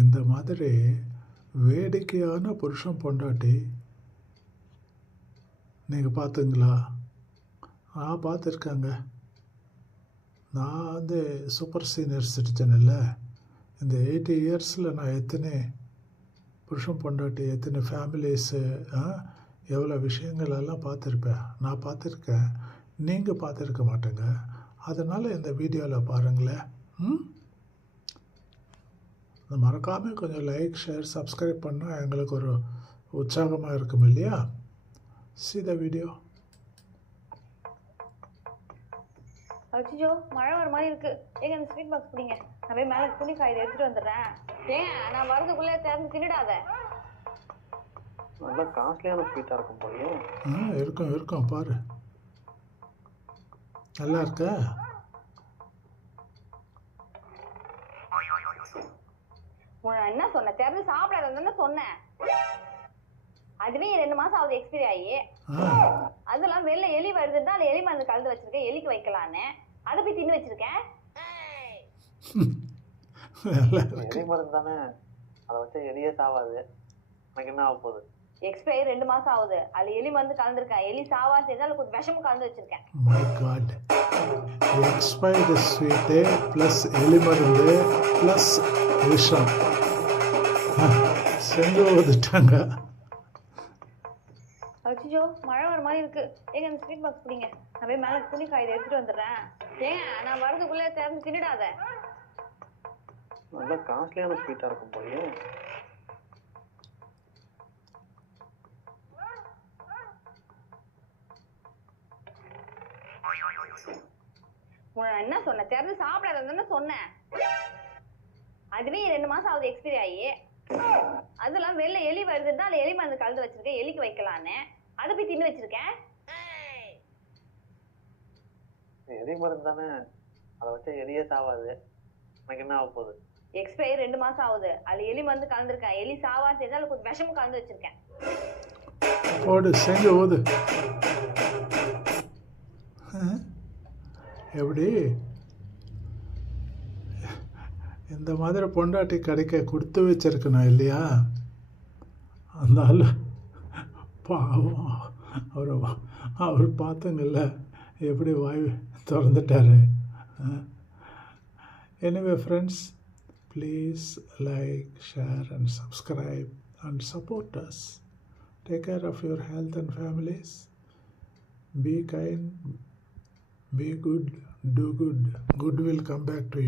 இந்த மாதிரி வேடிக்கையான புருஷன் பொண்டாட்டி நீங்கள் பார்த்துங்களா? நான் பார்த்துருக்கேங்க. நான் வந்து சூப்பர் சீனியர் சிட்டிசன் இல்லை. இந்த 80 இயர்ஸில் நான் எத்தனை புருஷன் பொண்டாட்டி, எத்தனை ஃபேமிலிஸு, எவ்வளோ விஷயங்கள் எல்லாம் பார்த்துருப்பேன். நான் பார்த்துருக்கேன், நீங்கள் பார்த்துருக்க மாட்டேங்க. அதனால் இந்த வீடியோவில் பாருங்களேன். மறக்காமல் கொஞ்சம் லைக், ஷேர், சப்ஸ்கிரைப் பண்ணால் எங்களுக்கு ஒரு உற்சாகமாக இருக்கும் இல்லையா? See the video. அச்சோ, மழை வர மாதிரி இருக்கு. ஏங்க அந்த ஸ்வீட் பாக்ஸ் பிடிங்க. நான் போய் மேலே துணி காய் எடுத்துட்டு வந்துடுறேன். ஏங்க நான் வரதுக்குள்ளே திறந்து தின்னுடாத. நல்லா காஸ்ட்லியான ஸ்வீட்டாக இருக்கும் போலயே. இருக்கும் பாரு. நல்லா இருக்கா? நான் என்ன சொன்னேன்? திறந்து சாப்பிடாதன்னு சொன்னேன். அதுவே 2 மாசம் ஆகுது எக்ஸ்பைரி ஆகி. அதெல்லாம் வெளில எலி வருதுன்னா அது எலி மருந்து கலந்து வச்சிருக்கேன், எலிக்கு வைக்கலான்னு. அதை போய் தின்னு வச்சிருக்கேன். எலி மருந்து தானே, அதை வச்சா எலியே சாவாது. எனக்கு என்ன ஆக போகுது? எக்ஸ்பைரி 2 மாசம் ஆகுது. அது எலி மருந்து கலந்துருக்கேன். எலி சாவா தெரிஞ்சா கொஞ்சம் விஷமும் கலந்து வச்சிருக்கேன். My God. Expired sweet plus எலி மருந்து ப்ளஸ் விஷம் செஞ்சு வந்துட்டாங்க. அச்சோ, மழை வர மாதிரி இருக்கு. ஏங்க அந்த ஸ்வீட் பாக்ஸ் பிடிங்க. நான் போய் மேலே துணி காய் எடுத்துட்டு வந்துடுறேன். ஏங்க நான் வரதுக்குள்ளே திறந்து தின்னுடாத. நல்லா காஸ்ட்லியான ஸ்வீட்டாக இருக்கும் போலயே. நான் என்ன சொன்னேன்? திறந்து சாப்பிடாதன்னு சொன்னேன். அதுவே 2 மாசம் ஆகுது எக்ஸ்பைரி ஆகி. அதெல்லாம் வெளில எலி வருதுன்னா அது எலி மருந்து கலந்து வச்சிருக்கேன், எலிக்கு வைக்கலான்னு. அதை போய் தின்னு வச்சிருக்கேன். எலி மருந்து தானே, அதை வச்சா எலியே சாவாது. எனக்கு என்ன ஆக போகுது? எக்ஸ்பைரி 2 மாசம் ஆகுது. அது எலி மருந்து கலந்துருக்கேன். எலி சாவா தெரிஞ்சா கொஞ்சம் விஷமும் கலந்து வச்சிருக்கேன். ஓடு செஞ்சு ஓது. எப்படி இந்த மாதிரி பொண்டாட்டி கிடைக்க கொடுத்து வச்சிருக்கணும் இல்லையா? அந்த ஆள் பாவம். அவர் பார்த்துங்கல்ல எப்படி வாய் திறந்துட்டாரு. Anyway friends, please like, share and subscribe and support us. Take care of your health and families. Be kind, be good, do good. Good will come back to you.